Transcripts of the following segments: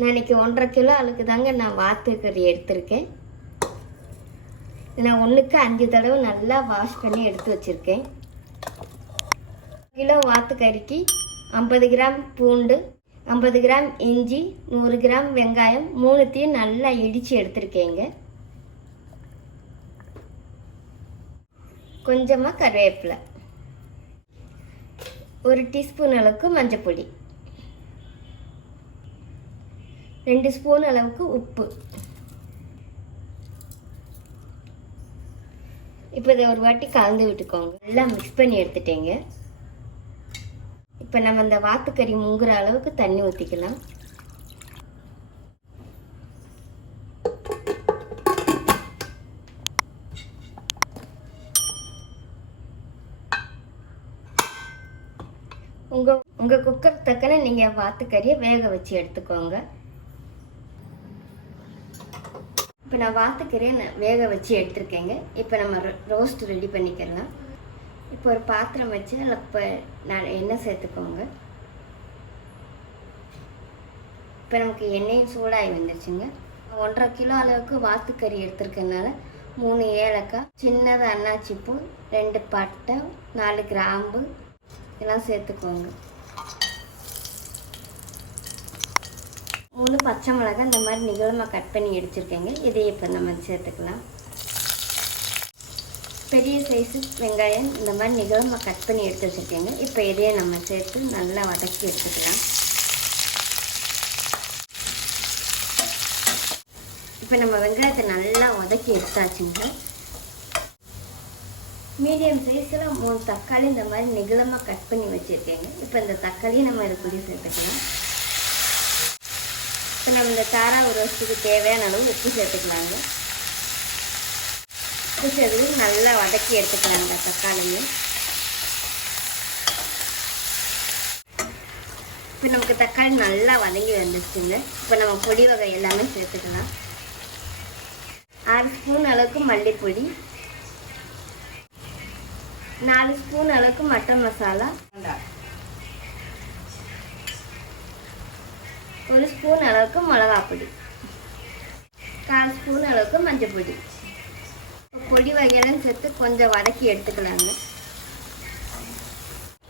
நான் இன்றைக்கி 1.5 கிலோ அளவுக்கு தாங்க நான் வாத்துக்கறி எடுத்திருக்கேன். நான் 1க்கு 5 தடவை நல்லா வாஷ் பண்ணி எடுத்து வச்சுருக்கேன். கிலோ வாத்துக்கறிக்கு 50 கிராம் பூண்டு, 50 கிராம் இஞ்சி, 100 கிராம் வெங்காயம் 3த்தையும் நல்லா இடித்து எடுத்துருக்கேங்க. கொஞ்சமாக கருவேப்பிலை, 1 டீஸ்பூன் அளவுக்கு மஞ்சள் பொடி, 2 ஸ்பூன் அளவுக்கு உப்பு. இப்போ இதை ஒரு வாட்டி கலந்து விட்டுக்கோங்க. நல்லா மிக்ஸ் பண்ணி எடுத்துட்டேங்க. இப்போ நம்ம இந்த வாத்துக்கறி முங்குற அளவுக்கு தண்ணி ஊற்றிக்கலாம். உங்கள் குக்கர் தக்கன நீங்கள் வாத்துக்கறியை வேக வச்சு எடுத்துக்கோங்க. இப்போ நான் வாத்துக்கறியை வேக வச்சு எடுத்துருக்கேங்க. இப்போ நம்ம ரோஸ்ட் ரெடி பண்ணிக்கலாம். இப்போ ஒரு பாத்திரம் வச்சு அதில் இப்போ நான் எண்ணெய் சேர்த்துக்கோங்க. இப்போ நமக்கு எண்ணெயும் சூடாகி வந்துருச்சுங்க. 1.5 கிலோ அளவுக்கு வாத்துக்கறி எடுத்துருக்கனால 3 ஏலக்காய், சின்னது அன்னாச்சி பூ, 2 பட்டை, 4 கிராம்பு இதெல்லாம் சேர்த்துக்கோங்க. 3 பச்சை மிளகாய் இந்த மாதிரி நிகழமாக கட் பண்ணி எடுத்துருக்கேங்க. இதையே இப்போ நம்ம சேர்த்துக்கலாம். பெரிய சைஸு வெங்காயம் இந்த மாதிரி நிகழமாக கட் பண்ணி எடுத்து வச்சுருக்கேங்க. இப்போ இதையே நம்ம சேர்த்து நல்லா வதக்கி எடுத்துக்கலாம். இப்போ நம்ம வெங்காயத்தை நல்லா வதக்கி எடுத்தாச்சுங்க. மீடியம் சைஸில் 3 தக்காளி இந்த மாதிரி நிகழமாக கட் பண்ணி வச்சுருக்கேங்க. இப்போ இந்த தக்காளியை நம்ம இதுக்குள்ளே சேர்த்துக்கலாம். இப்போ நம்ம இந்த தாரா ரோஸ்ட்டுக்கு தேவையான அளவு உப்பு சேர்த்துக்கலாங்க. உப்பு சேர்த்து நல்லா வதக்கி எடுத்துக்கலாங்க தக்காளியும். இப்போ நமக்கு தக்காளி நல்லா வதங்கி வந்துடுச்சுங்க. இப்போ நம்ம பொடி வகை எல்லாமே சேர்த்துக்கலாம். 6 ஸ்பூன் அளவுக்கு மல்லிப்பொடி, 4 ஸ்பூன் அளவுக்கு மட்டன் மசாலா, 1 ஸ்பூன் அளவுக்கு மிளகாப்பொடி, 1/4 ஸ்பூன் அளவுக்கு மஞ்சள் பொடி. பொடி வகையெல்லாம் சேர்த்து கொஞ்சம் வதக்கி எடுத்துக்கலாங்க.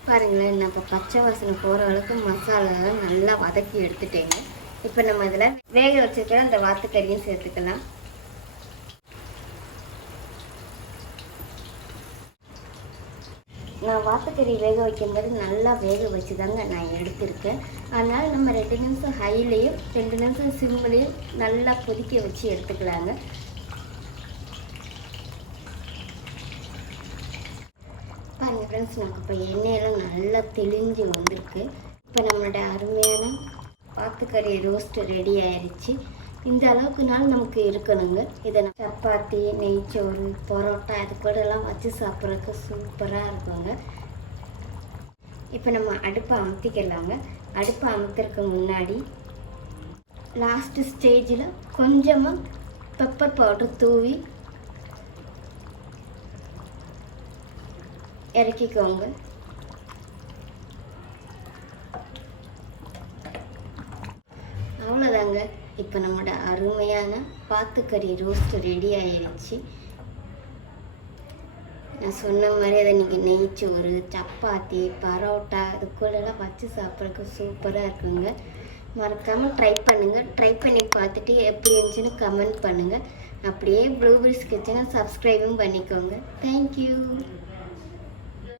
பாருங்களேன், நான் இப்போ பச்சை வாசனை போகிற அளவுக்கு மசாலாலாம் நல்லா வதக்கி எடுத்துட்டேங்க. இப்போ நம்ம இதில் வேக வச்சுருக்கிற அந்த வாத்துக்கறியும் சேர்த்துக்கலாம். நான் வாத்துக்கறி வேக வைக்கும்போது நல்லா வேக வச்சு தாங்க நான் எடுத்திருக்கேன். அதனால் நம்ம 2 நிமிஷம் ஹைலையும் 2 நிமிஷம் சிம்மிலையும் நல்லா கொதிக்க வச்சு எடுத்துக்கலாங்க. பாருங்கள் ஃப்ரெண்ட்ஸ், நமக்கு இப்போ எண்ணெயெல்லாம் நல்லா தெளிஞ்சு வந்திருக்கு. இப்போ நம்மளோட அருமையான வாத்துக்கறி ரோஸ்ட் ரெடி ஆயிடுச்சு. இந்த அளவுக்குனாலும் நமக்கு இருக்கணுங்க. இதை சப்பாத்தி, நெய்ச்சோறு, பரோட்டா இது கூடலாம் வச்சு சாப்பிட்றதுக்கு சூப்பராக இருக்குங்க. இப்போ நம்ம அடுப்பை அமுத்திக்கலாங்க. அடுப்பை அமுத்துறதுக்கு முன்னாடி லாஸ்ட் ஸ்டேஜில் கொஞ்சமாக பெப்பர் பவுடர் தூவி இறக்கிக்கோங்க. அவ்வளோதாங்க. இப்போ நம்மளோட அருமையான வாத்துக்கறி ரோஸ்ட் ரெடி ஆயிடுச்சு. நான் சொன்ன மாதிரி அதை நீங்கள் நெய்ச்சோறு, சப்பாத்தி, பரோட்டா இது கூடலாம் வச்சு சாப்பிட்றதுக்கு சூப்பராக இருக்குங்க. மறக்காமல் ட்ரை பண்ணுங்கள். ட்ரை பண்ணி பார்த்துட்டு எப்படி இருந்துச்சுன்னு கமெண்ட் பண்ணுங்கள். அப்படியே ப்ளூபெர்ரிஸ் கிச்சனை சப்ஸ்கிரைபும் பண்ணிக்கோங்க. தேங்க்யூ.